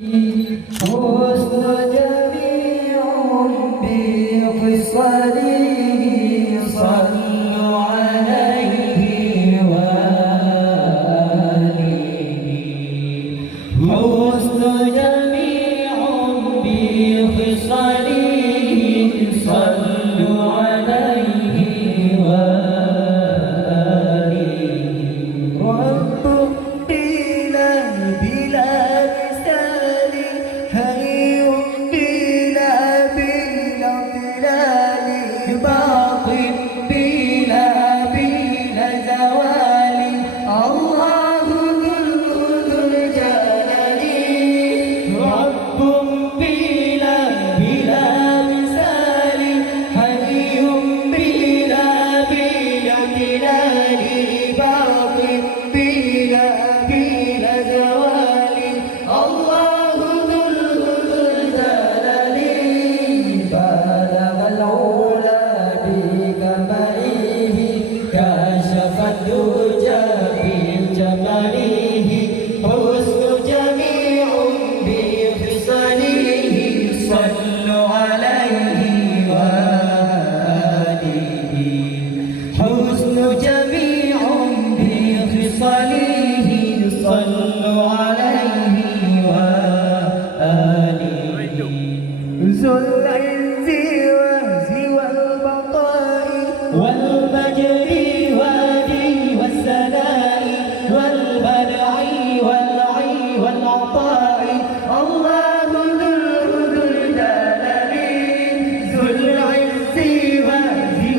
حسن جميع بخصاله صلوا عليه وآله حسن جميع بخصاله صلوا عليه وآله رب قيل بلا ذو العز والبقاء والمجد والدي والسناء والبدع والعي والعطاء الله ذو الجلال ذو العز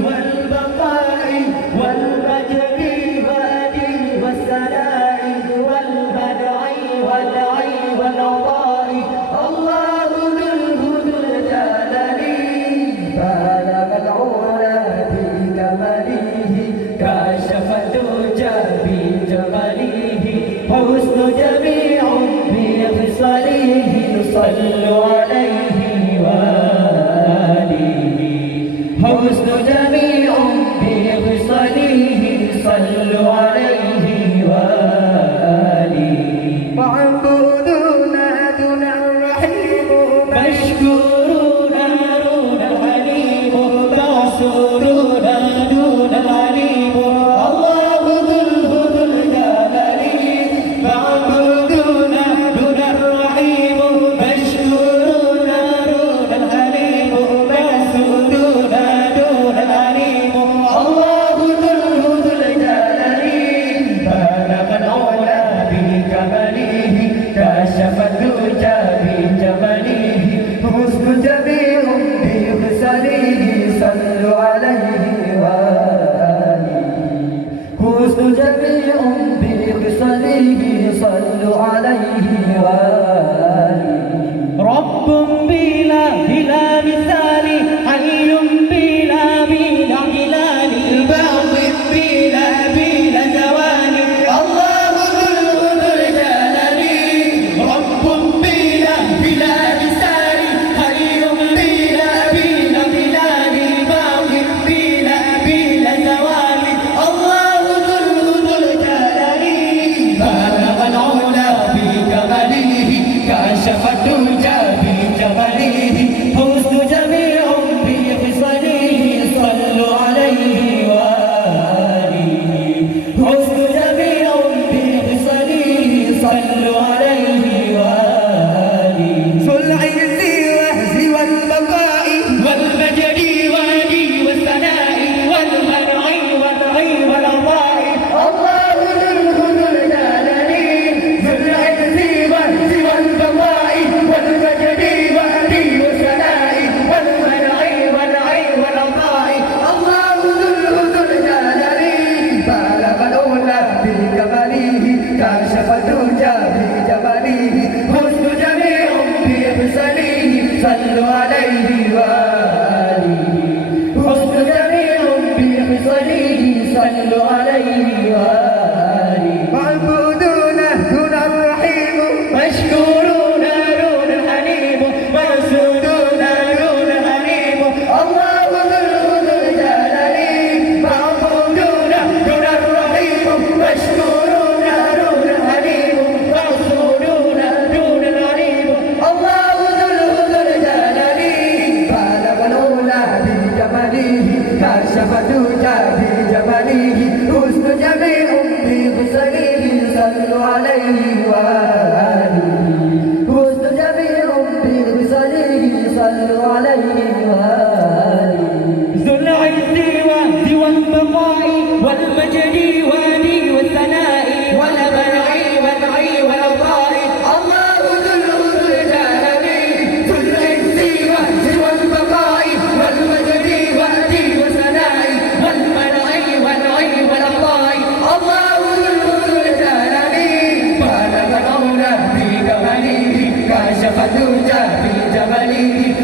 والبقاء والمجد والدي والسناء والبدع والعي والعطاء الله حسن جميع بخصاله صلوا عليه وآله حسن جميع بخصاله صلوا عليه وآله معبودنا دون الرحيم مشكورنا دون الحليم معصورنا دون العليم جميع بخصاله صلوا عليه وآله رب بلا مثال حي بلا جلال باطن بلا زوال الله ذو الجلال رب بلا مثال حي بلا جلال باطن بلا زوال الله كشف الدجى بجماله حسن جميع بخصاله صلوا عليه وآله حسن جميع بخصاله صلوا عليه وآله ذو العز والبقاء والمجد والدي والثناء والمنع والعي والعطاء الله ذو الجلال ذو العز والبقاء عاش خدوجة في جماله